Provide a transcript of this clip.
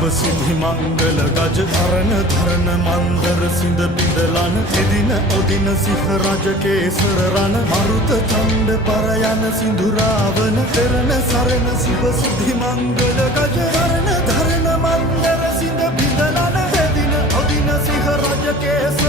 සුබ සිද්ධි මංගල ගජ හරණ ධරණ මන්දර සිඳ බිඳලන එදින ඔදින සිහ රජ කේසර රණ මරුත ඡන්ද පරයන සිඳුරාවන කරන සරණ සුබ සිද්ධි මංගල ගජ හරණ ධරණ මන්දර සිඳ බිඳලන එදින ඔදින සිහ රජ කේසර